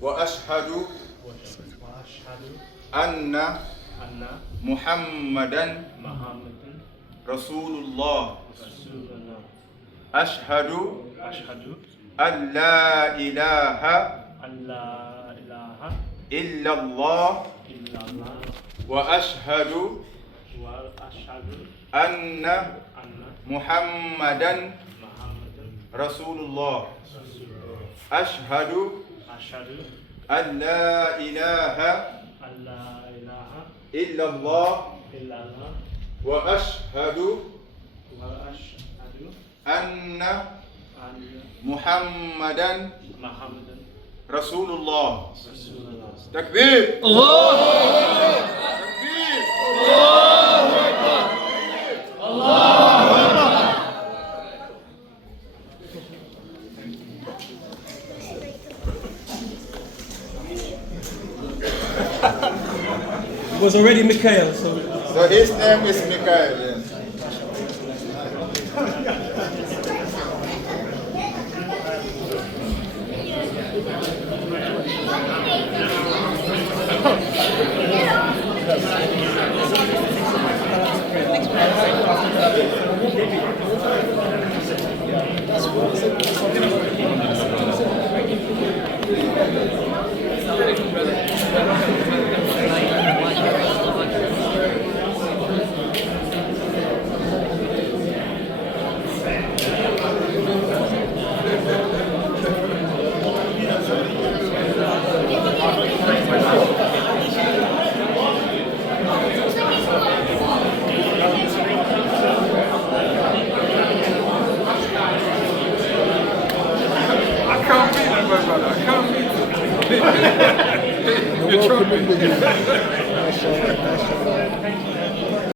وأشهد أن محمدا رسول الله أشهد أن لا إله إلا الله وأشهد أن محمدا رسول الله أشهد أن لا إله إلا الله وأشهد أن محمدا رسول الله تكبير الله تكبير الله أكبر الله أكبر. It was already Mikael, so his name is Mikael. Yes. You're welcome in with you.